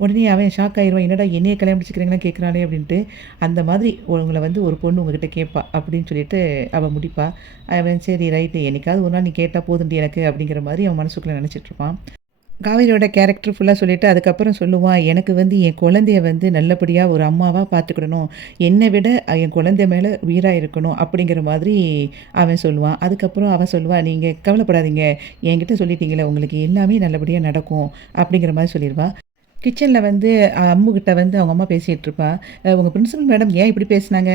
உடனே அவன் ஷாக் ஆயிருவான். என்னடா என்னைய கல்யாணம் முடிச்சுக்கிறீங்களா கேட்குறாளே அப்படின்ட்டு. அந்த மாதிரி உங்கள வந்து ஒரு பொண்ணு உங்ககிட்ட கேட்பா அப்படின்னு சொல்லிட்டு அவ முடிப்பா. அவன் சரி ரைட்டு என்னைக்காவது ஒரு நாள் நீ கேட்டா போதும்டி எனக்கு அப்படிங்கிற மாரி அவன் மனசுக்குள்ள நெனச்சிட்டு இருப்பான். காவேரியோட கேரக்டர் ஃபுல்லா சொல்லிட்டு, அதுக்கப்புறம் சொல்லுவான், "எனக்கு வந்து என் குழந்தைய வந்து நல்லபடியா ஒரு அம்மாவா பார்த்துக்கிடணும். என்ன விட என் குழந்தை மேல உயிரா இருக்கணும்." அப்படிங்கிற மாதிரி அவன் சொல்லுவான். அதுக்கப்புறம் அவ சொல்லுவா, "நீங்க கவலைப்படாதீங்க. என்கிட்ட சொல்லிட்டீங்கல்ல, உங்களுக்கு எல்லாமே நல்லபடியா நடக்கும்." அப்படிங்கிற மாரி சொல்லிருவா. கிச்சன்ல வந்து அம்முகிட்ட வந்து அவங்க அம்மா பேசிட்டுருப்பா. "உங்க பிரின்சிபல் மேடம் ஏன் இப்படி பேசுனாங்க?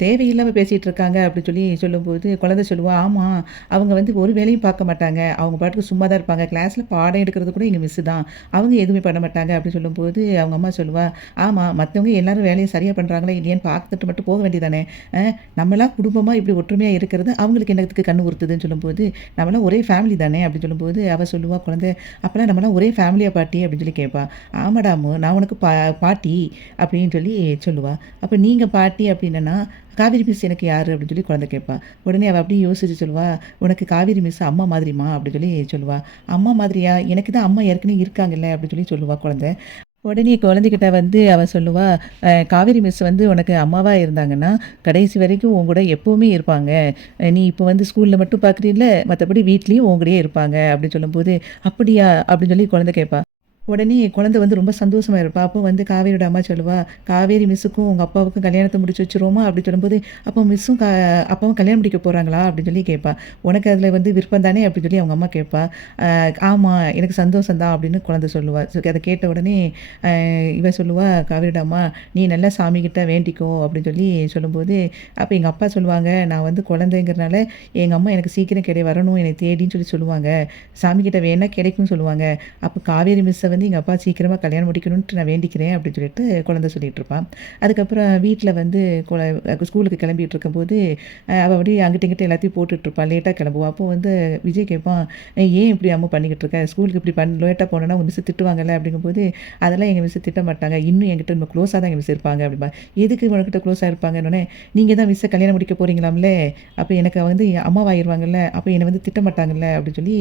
தேவையில்லாம பேசிட்டு இருக்காங்க." அப்படி சொல்லி சொல்லும்போது, குழந்தை சொல்லுவா, "ஆமா, அவங்க வந்து ஒரு வேலையும் பார்க்க மாட்டாங்க. அவங்க பாட்டுக்கு சும்மா தான் இருப்பாங்க. கிளாஸ்ல பாடம் எடுக்கிறது கூட எங்க மிஸ்ஸு தான். அவங்க எதுவுமே பண்ண மாட்டாங்க." அப்படி சொல்லும்போது, அவங்க அம்மா சொல்லுவா, "ஆமா, மத்தவங்க எல்லாரும் வேலைய சரியா பண்றாங்களா இல்லையான்னு பார்த்துட்டு மட்டும் போக வேண்டியதானே? அ நம்மலாம் குடும்பமா இப்படி ஒற்றுமையா இருக்கிறது அவங்களுக்கு என்னத்துக்கு கண்ணு உறுத்துதுன்னு?" சொல்லும்போது, "நம்மலாம் ஒரே ஃபேமிலி தானே." அப்படி சொல்லும்போது, அவ சொல்லுவா குழந்தை, "அப்பலாம் நம்மலாம் ஒரே ஃபேமிலியா பாட்டி?" அப்படின்னு சொல்லி கேட்பா. "ஆமாடா அம்மு, நான் உனக்கு பாட்டி" அப்படின்னு சொல்லி சொல்லுவா. "அப்ப நீங்க பாட்டி அப்படின்னனா, காவேரி மிஸ் எனக்கு யாரு?" அப்படின்னு சொல்லி குழந்தை கேட்பா. உடனே அவ அப்படியே யோசிச்சு சொல்லுவா, "உனக்கு காவேரி மிஸ் அம்மா மாதிரிம்மா" அப்படின்னு சொல்லி சொல்லுவா. "அம்மா மாதிரியா? எனக்கு தான் அம்மா ஏற்கனவே இருக்காங்கல்ல" அப்படின்னு சொல்லி சொல்லுவா குழந்தை. உடனே குழந்தைகிட்ட வந்து அவ சொல்லுவா, காவேரி மிஸ் வந்து உனக்கு அம்மாவா இருந்தாங்கன்னா, கடைசி வரைக்கும் உன் கூட எப்பவுமே இருப்பாங்க. நீ இப்போ வந்து ஸ்கூல்ல மட்டும் பார்க்குறீல்ல, மத்தபடி வீட்லயும் உன் கூடயே இருப்பாங்க." அப்படின்னு சொல்லும்போது, "அப்படியா?" அப்படின்னு சொல்லி குழந்தை கேட்பா. உடனே குழந்தை வந்து ரொம்ப சந்தோஷமா இருப்பா. அப்போ வந்து காவேரியோட அம்மா சொல்லுவா, "காவேரி மிஸ்ஸுக்கும் உங்க அப்பாவுக்கும் கல்யாணத்த முடிச்சு வச்சுருவோமா?" அப்படி சொல்லும்போது, "அப்போ மிஸ்ஸும் அப்பாவும் கல்யாணம் முடிக்க போறாங்களா?" அப்படின்னு சொல்லி கேட்பா. "உனக்கு அதில வந்து விருப்பம் தானே?" அப்படின்னு சொல்லி அவங்க அம்மா கேட்பா. "ஆமா, எனக்கு சந்தோஷம் தான்." அப்படின்னு குழந்தை சொல்லுவா. அத கேட்ட உடனே இவ சொல்லுவா, காவேரியோட அம்மா, "நீ நல்லா சாமிகிட்ட வேண்டிக்கோ." அப்படின்னு சொல்லி சொல்லும்போது, அப்ப எங்க அப்பா சொல்லுவாங்க, "நான் வந்து குழந்தைங்கிறனால எங்க அம்மா எனக்கு சீக்கிரம் வரணும் என்னை தேடின்னு சொல்லி சொல்லுவாங்க. சாமிகிட்ட வேண்டுனா கிடைக்கும்னு சொல்லுவாங்க. அப்போ காவேரி மிஸ்ஸ வந்து எங்க அப்பா சீக்கிரமா கல்யாணம் முடிக்கணுன்ட்டு நான் வேண்டிக்கிறேன்." அப்படின்னு சொல்லிட்டு குழந்தை சொல்லிட்டுருப்பா. அதுக்கப்புறம் வீட்ல வந்து ஸ்கூலுக்கு கிளம்பிட்டு இருக்கும்போது, அவ அப்படியே அங்கிட்டு, இங்கிட்டு எல்லாத்தையும் போட்டுட்ருப்பா. லேட்டா கிளம்புவா. அப்போ வந்து விஜய் கேட்பான், "ஏன் இப்படி அம்மு பண்ணிக்கிட்டு இருக்க? ஸ்கூலுக்கு இப்படி லேட்டா போனேன்னா உங்க மிஸ் திட்டுவாங்கல்ல." அப்படிங்கும்போது, "அதெல்லாம் எங்க மிஸ் திட்ட மாட்டாங்க. இன்னும் என்கிட்ட ரொம்ப க்ளோஸா தான் எங்க மிஸ் இருப்பாங்க." அப்படிம்பா. "எதுக்கு உனக்கிட்ட க்ளோஸா இருப்பாங்கன்னோனே, நீங்க தான் மிஸ்ஸ கல்யாணம் முடிக்க போறீங்களாம்ல. அப்ப எனக்கு வந்து அம்மாவாயிருவாங்கல்ல. அப்ப என்ன வந்து திட்ட மாட்டாங்கல்ல." அப்படின்னு சொல்லி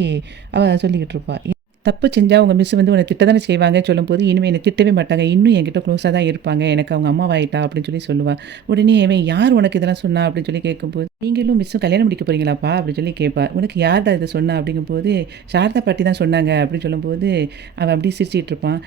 அவ சொல்லிக்கிட்டு இருப்பா. தப்பு செஞ்சா உங்க மிஸ் வந்து உன்ன திட்ட தானே செய்வாங்கன்னு சொல்லும்போது, இனிமே என்ன திட்டவே மாட்டாங்க. இன்னும் என்கிட்ட க்ளோஸா தான் இருப்பாங்க. எனக்கு அவங்க அம்மாவாயிட்டா அப்படின்னு சொல்லி சொல்லுவா. உடனே இவன் யார் உனக்கு இதெல்லாம் சொன்னா? அப்படின்னு சொல்லி கேட்கும்போது, நீங்களும் மிஸ்ஸும் கல்யாணம் முடிக்க போறீங்களாப்பா? அப்படின்னு சொல்லி கேட்பா. உனக்கு யார்டா இத சொன்னா? அப்படிங்கும்போது, சாரதா பாட்டி தான் சொன்னாங்க அப்படின்னு சொல்லும்போது, அவன் அப்படியே சிரிச்சுட்டு இருப்பான்.